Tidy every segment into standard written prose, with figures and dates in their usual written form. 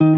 Hello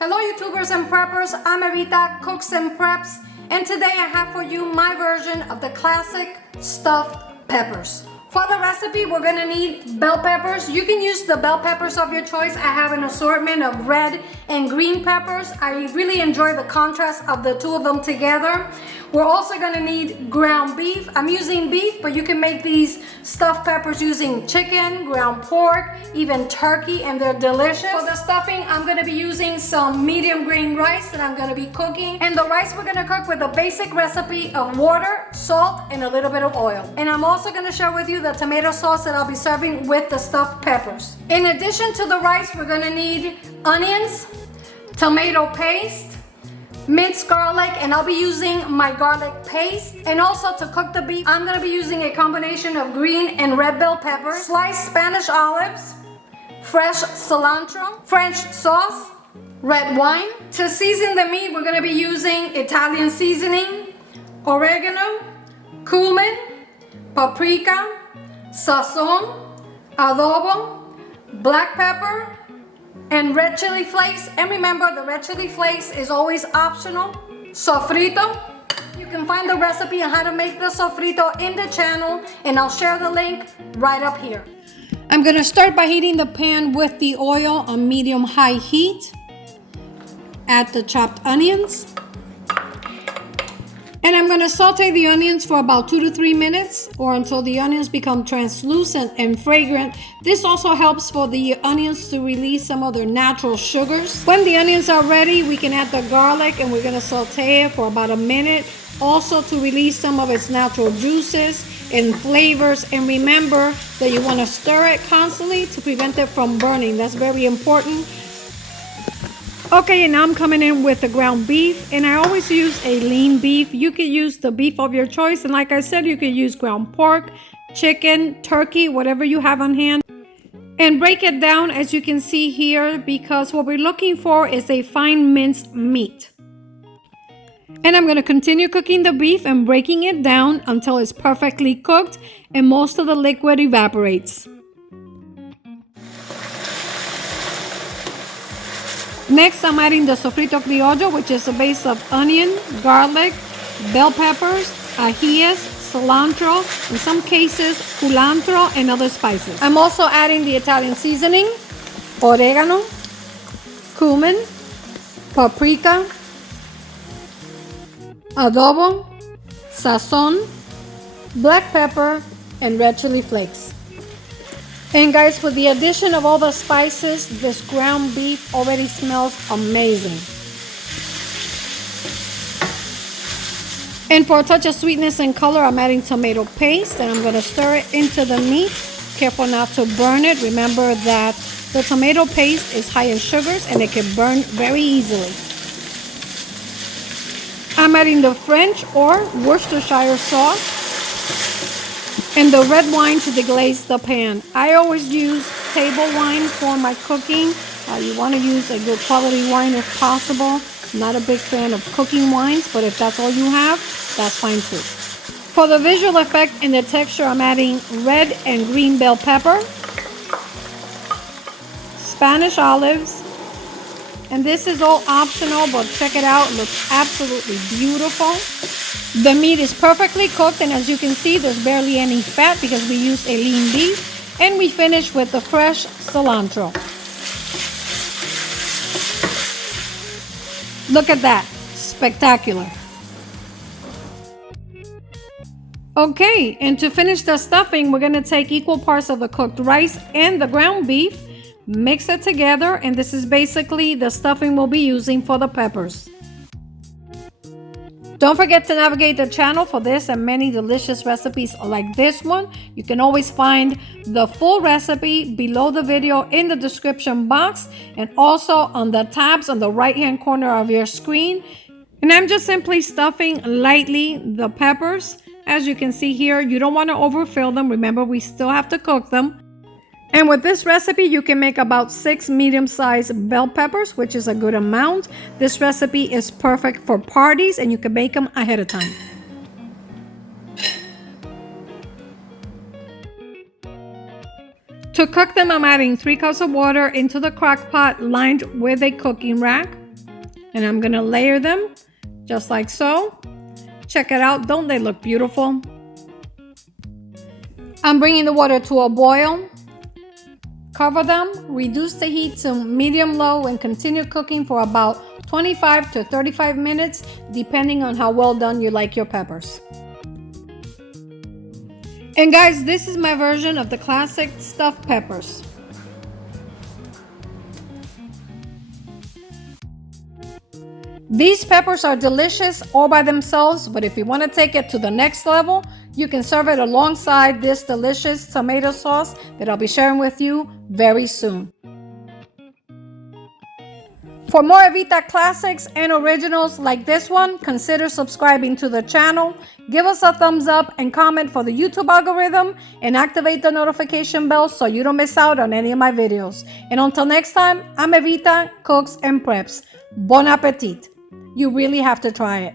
YouTubers and preppers, I'm Evita, Cooks and Preps, and today I have for you my version of the classic stuffed peppers. For the recipe, we're gonna need bell peppers. You can use the bell peppers of your choice. I have an assortment of red and green peppers. I really enjoy the contrast of the two of them together. We're also gonna need ground beef. I'm using beef, but you can make these stuffed peppers using chicken, ground pork, even turkey, and they're delicious. For the stuffing, I'm gonna be using some medium grain rice that I'm gonna be cooking. And the rice we're gonna cook with a basic recipe of water, salt, and a little bit of oil. And I'm also gonna share with you the tomato sauce that I'll be serving with the stuffed peppers. In addition to the rice, we're gonna need onions, tomato paste, minced garlic, and I'll be using my garlic paste. And also to cook the beef, I'm gonna be using a combination of green and red bell peppers, sliced Spanish olives, fresh cilantro, French sauce, red wine. To season the meat, we're gonna be using Italian seasoning, oregano, cumin, paprika, sazon, adobo, black pepper, and red chili flakes. And remember, the red chili flakes is always optional. Sofrito. You can find the recipe on how to make the sofrito in the channel, and I'll share the link right up here. I'm gonna start by heating the pan with the oil on medium-high heat. Add the chopped onions. And I'm gonna saute the onions for about 2 to 3 minutes, or until the onions become translucent and fragrant. This also helps for the onions to release some of their natural sugars. When the onions are ready, we can add the garlic, and we're gonna saute it for about a minute, also to release some of its natural juices and flavors. And remember that you wanna stir it constantly to prevent it from burning. That's very important. Okay, and now I'm coming in with the ground beef, and I always use a lean beef. You can use the beef of your choice, and like I said, you can use ground pork, chicken, turkey, whatever you have on hand. And break it down as you can see here, because what we're looking for is a fine minced meat. And I'm going to continue cooking the beef and breaking it down until it's perfectly cooked and most of the liquid evaporates. Next, I'm adding the sofrito criollo, which is a base of onion, garlic, bell peppers, ajíes, cilantro, in some cases, culantro, and other spices. I'm also adding the Italian seasoning, oregano, cumin, paprika, adobo, sazon, black pepper, and red chili flakes. And guys, with the addition of all the spices, this ground beef already smells amazing. And for a touch of sweetness and color, I'm adding tomato paste, and I'm going to stir it into the meat. Careful not to burn it. Remember that the tomato paste is high in sugars and it can burn very easily. I'm adding the French or Worcestershire sauce and the red wine to deglaze the pan. I always use table wine for my cooking. You want to use a good quality wine if possible. I'm not a big fan of cooking wines, but if that's all you have, that's fine too. For the visual effect and the texture, I'm adding red and green bell pepper, Spanish olives, and this is all optional, but check it out. It looks absolutely beautiful. The meat is perfectly cooked, and as you can see, there's barely any fat because we used a lean beef. And we finish with the fresh cilantro. Look at that. Spectacular. Okay, and to finish the stuffing, we're going to take equal parts of the cooked rice and the ground beef, mix it together, and this is basically the stuffing we'll be using for the peppers. Don't forget to navigate the channel for this and many delicious recipes like this one. You can always find the full recipe below the video in the description box and also on the tabs on the right hand corner of your screen. And I'm just simply stuffing lightly the peppers. As you can see here, you don't want to overfill them. Remember, we still have to cook them. And with this recipe, you can make about 6 medium-sized bell peppers, which is a good amount. This recipe is perfect for parties, and you can make them ahead of time. To cook them, I'm adding 3 cups of water into the crock pot lined with a cooking rack. And I'm gonna layer them just like so. Check it out, don't they look beautiful? I'm bringing the water to a boil. Cover them, reduce the heat to medium-low and continue cooking for about 25 to 35 minutes, depending on how well done you like your peppers. And guys, this is my version of the classic stuffed peppers. These peppers are delicious all by themselves, but if you want to take it to the next level, you can serve it alongside this delicious tomato sauce that I'll be sharing with you very soon. For more Evita classics and originals like this one, consider subscribing to the channel. Give us a thumbs up and comment for the YouTube algorithm, and activate the notification bell so you don't miss out on any of my videos. And until next time, I'm Evita, Cooks and Preps. Bon appetit! You really have to try it.